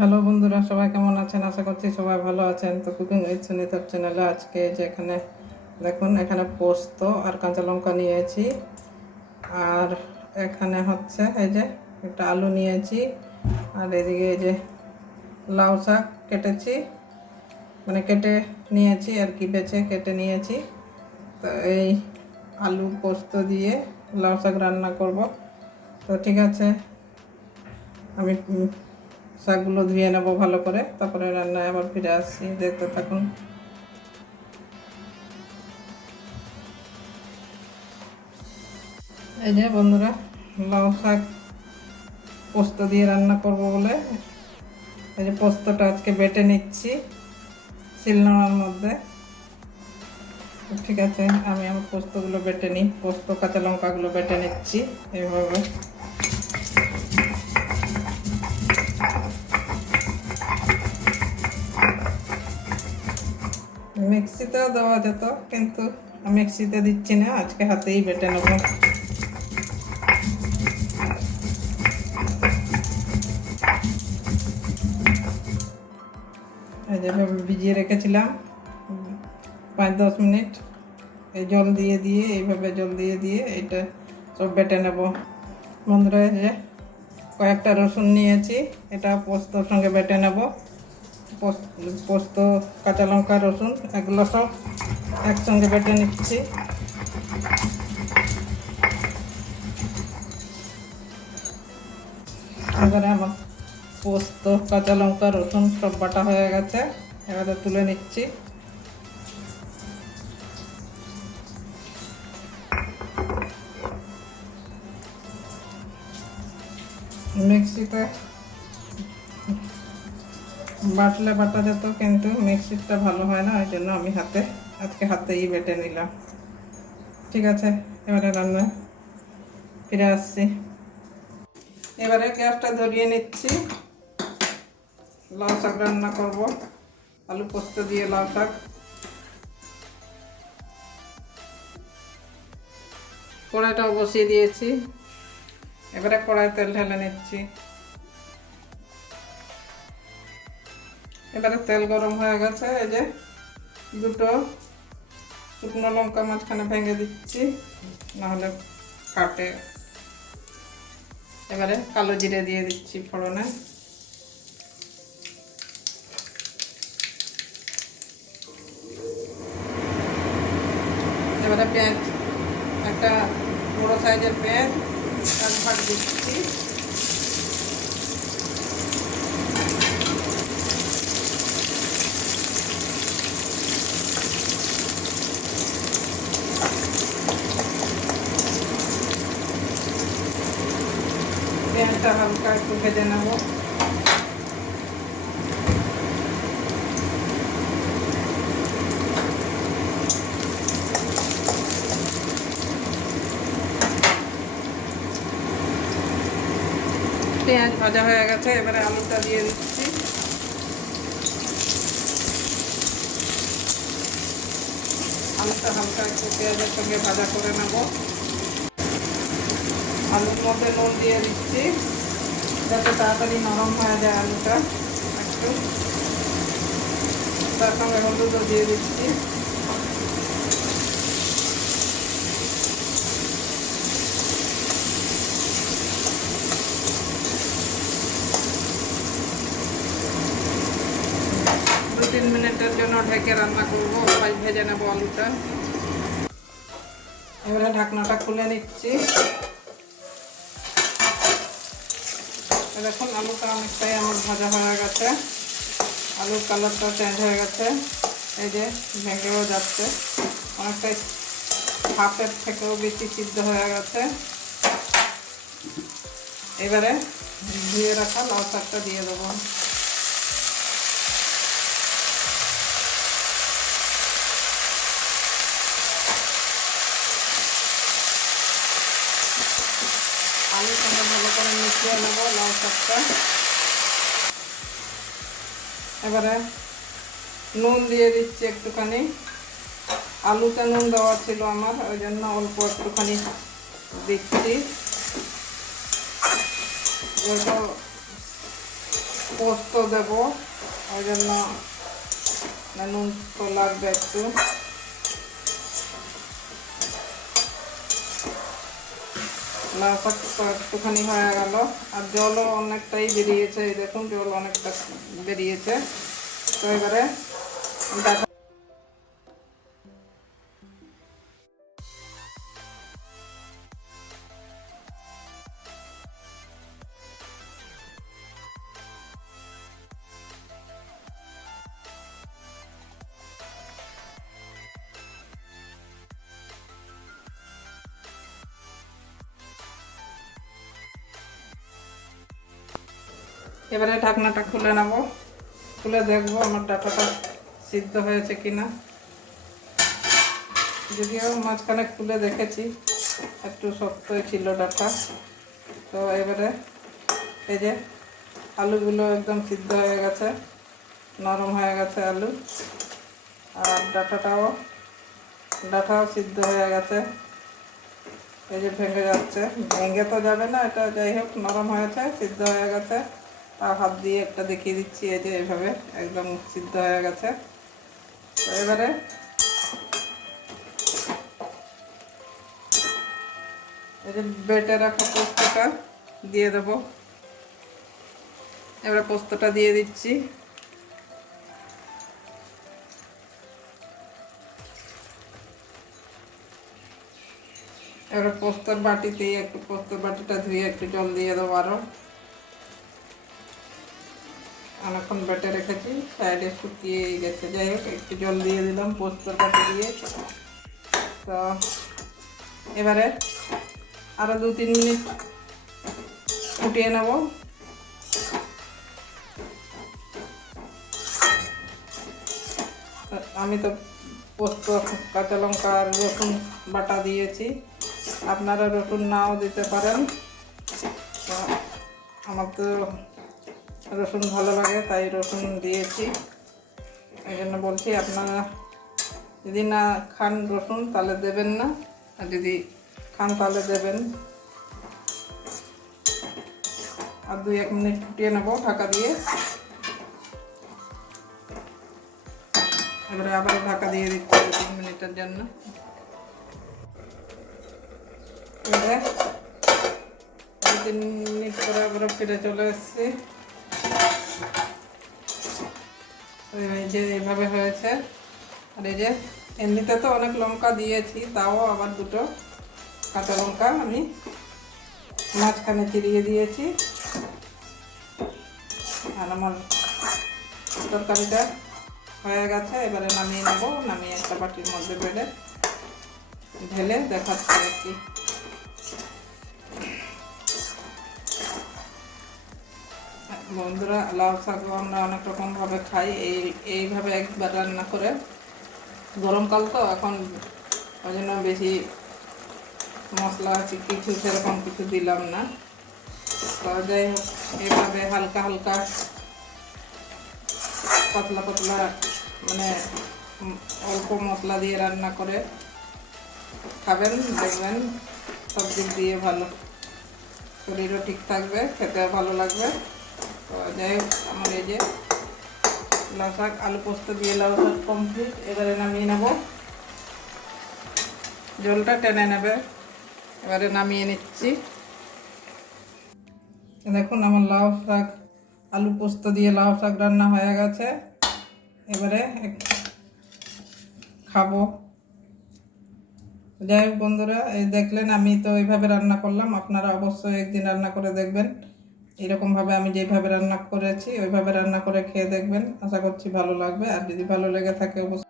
Hello বন্ধুরা, সবাই কেমন আছেন? আশা করছি সবাই ভালো আছেন। তো কুকিং উইথ সুনিতার চ্যানেলে আজকে যে এখানে দেখুন, এখানে পোস্ত আর কাঁচা লঙ্কা নিয়েছি। আর এখানে হচ্ছে, এই যে একটা আলু নিয়েছি। আর এদিকে এই যে লাউ শাক কেটেছি। মানে কেটে নিয়েছি আর কি বেছে কেটে নিয়েছি। তো এই আলু পোস্ত দিয়ে লাউ শাক রান্না করব। তো ঠিক আছে, আমি শাকগুলো ধুয়ে নেব ভালো করে। তারপরে রান্নায় আবার ফিরে আসছি। দেখতে থাকুন। এই যে বন্ধুরা, লাউ শাক পোস্ত দিয়ে রান্না করব বলে। এই যে পোস্তটা আজকে বেটে নিচ্ছি শিলনোড়ার মধ্যে। ঠিক আছে, আমি আমার পোস্তগুলো বেটে নিই। পোস্ত, কাঁচা লঙ্কাগুলো বেটে নিচ্ছি এইভাবে। মিক্সিতেও দেওয়া যেত, কিন্তু মিক্সিতে দিচ্ছি না, আজকে হাতেই বেটে নেব। যেভাবে ভিজিয়ে রেখেছিলাম, পাঁচ দশ মিনিট। এই জল দিয়ে দিয়ে, এইভাবে জল দিয়ে দিয়ে এটা সব বেটে নেব। বন্ধুরা যে কয়েকটা রসুন নিয়েছি, এটা পোস্তর সঙ্গে বেটে নেব। পোস্ত কাঁচা লঙ্কা, রসুন এগুলো সব একসঙ্গে বেটে নিচ্ছি। এবারে আমার পোস্ত, কাঁচা লঙ্কা, রসুন সব বাটা হয়ে গেছে। এবারে তুলে নিচ্ছি। মিক্সিতে বাটলে বাটা যেত কিন্তু মিক্সিটা ভালো হয় না ওই জন্য আমি হাতে, আজকে হাতেই বেটে নিলাম। ঠিক আছে, এবারে রান্না ফিরে আসছি। এবারে গ্যাসটা ধরিয়ে নিচ্ছি। লাউ শাক রান্না করব। আলু পোস্ত দিয়ে লাউ শাক। কড়াইটাও বসিয়ে দিয়েছি। এবারে কড়াই তেল ঢেলে নিচ্ছি। এবারে তেল গরম হয়ে গেছে, এই যে দুটো শুকনো লঙ্কা মাঝখানে ভেঙে দিচ্ছি, নাহলে কাটে। এবারে কালো জিরে দিয়ে দিচ্ছি ফোড়নে এবারে পেঁয়াজ একটা বড়ো সাইজের পেঁয়াজ এক ভাগ দিচ্ছি পেঁয়াজটা হালকা একটু ভেজে নেব পেঁয়াজ ভাজা হয়ে গেছে, এবারে আলুটা দিয়ে দিচ্ছি। আলুটা হালকা একটু পেঁয়াজের সঙ্গে ভাজা করে নেব। আলুর মধ্যে নুন দিয়ে দিচ্ছি। যাতে তাড়াতাড়ি নরম হয়ে যায় আলুটা। একটু। তার সঙ্গে হলুদও দিয়ে দিচ্ছি। দু তিন মিনিটের জন্য ঢেকে রান্না করব ভাই ভেজে নেব আলুটা। এবারে ঢাকনাটা খুলে নিচ্ছি। দেখুন আলুটা অনেকটাই আমার ভাজা হয়ে গেছে। আলুর কালারটা চেঞ্জ হয়ে গেছে। এই যে ভেঙেও যাচ্ছে। অনেকটাই হাফের থেকেও বেশি সিদ্ধ হয়ে গেছে। এবারে ধুয়ে রাখা লাউ শাকটা দিয়ে দেবো আলুর সঙ্গে ভালো মিশিয়ে নেব লাউ শাকটা এবারে নুন দিয়ে দিচ্ছি একটুখানি আলুতে নুন দেওয়া ছিল আমার ওই জন্য অল্প একটুখানি দিচ্ছি ওটা পোস্ত দেবো ওই জন্য নুন তো লাগবে একটু একটুখানি হয়ে গেল। আর জলও অনেকটাই বেরিয়েছে এই দেখুন জল অনেকটা বেরিয়েছে। তো এবারে এবারে ঢাকনাটা খুলে নেব। খুলে দেখব আমার ডাটাটা সিদ্ধ হয়েছে কিনা। যদিও মাঝখানে খুলে দেখেছি, একটু শক্তই ছিল ডাটা। তো এবারে এই যে আলুগুলো একদম সিদ্ধ হয়ে গেছে, নরম হয়ে গেছে আলু। আর ডাটাটাও, ডাটাও সিদ্ধ হয়ে গেছে। এই যে ভেঙে যাচ্ছে। ভেঙে তো যাবে না, এটা যাই হোক, নরম হয়েছে, সিদ্ধ হয়ে গেছে। আর হাত দিয়ে একটা দেখিয়ে দিচ্ছি, এই যে এইভাবে একদম সিদ্ধ হয়ে গেছে। এবারে এই যে বেটে রাখা পোস্তটা দিয়ে দেব। এবারে পোস্তটা দিয়ে দিচ্ছি। এবারে পোস্তর বাটিতেই একটু পোস্তর বাটিটা ধুয়ে একটু জল দিয়ে দেবো আরও অনেকক্ষণ বেটে রেখেছি সাইডে শুকিয়ে গেছে। যাই হোক, একটু জল দিয়ে দিলাম পোস্তর বাটি দিয়ে। তো এবারে আরও দু তিন মিনিট ফুটিয়ে নেব। আমি তো পোস্ত, কাঁচা লঙ্কা আর রসুন বাটা দিয়েছি। আপনারা রসুন নাও দিতে পারেন। আমার তো রসুন ভালো লাগে, তাই রসুন দিয়েছি। এই জন্য বলছি আপনারা যদি না খান রসুন, তাহলে দেবেন না। আর যদি খান, তাহলে দেবেন। আর দুই এক মিনিট ফুটিয়ে নেব ঢাকা দিয়ে। এবারে আবার ঢাকা দিয়ে দিচ্ছি তিন মিনিটের জন্য। দু তিন মিনিট পরে আবার ফিরে চলে এসেছি। এই যে এইভাবে হয়েছে। আর এই যে, এমনিতে তো অনেক লঙ্কা দিয়েছি, তাও আবার দুটো কাঁচা লঙ্কা আমি মাঝখানে চিরিয়ে দিয়েছি। আর আমার তরকারিটা হয়ে গেছে, এবারে নামিয়ে নেব, নামিয়ে একটা বাটির মধ্যে বেড়ে ঢেলে দেখাচ্ছি আর কি। বন্ধুরা, লাউ শাকও আমরা অনেক রকমভাবে খাই। এই, এইভাবে একবার রান্না করে, গরমকাল তো, এখন ওই জন্য বেশি মশলা, আছে, কিছু সেরকম কিছু দিলাম না। তো যাই হোক এইভাবে হালকা হালকা পাতলা পাতলা মানে অল্প মশলা দিয়ে রান্না করে খাবেন, দেখবেন সব দিক দিয়ে ভালো। শরীরও ঠিক থাকবে খেতে ভালো লাগবে। তো যাই হোক আমার যে লাউ শাক, আলু পোস্ত দিয়ে লাউ শাক কমপ্লিট এবারে নামিয়ে নেব। জলটা টেনে নেবে। এবারে নামিয়ে নিচ্ছি। দেখুন, আমার লাউ শাক, আলু পোস্ত দিয়ে লাউ শাক রান্না হয়ে গেছে। এবারে খাব। যাই হোক বন্ধুরা, এই দেখলেন, আমি তো এইভাবে রান্না করলাম। আপনারা অবশ্যই একদিন রান্না করে দেখবেন। এরকম ভাবে আমি যেভাবে রান্না করেছি, ওইভাবে রান্না করে খেয়ে দেখবেন। আশা করছি ভালো লাগবে। আর যদি ভালো লেগে থাকে অবশ্যই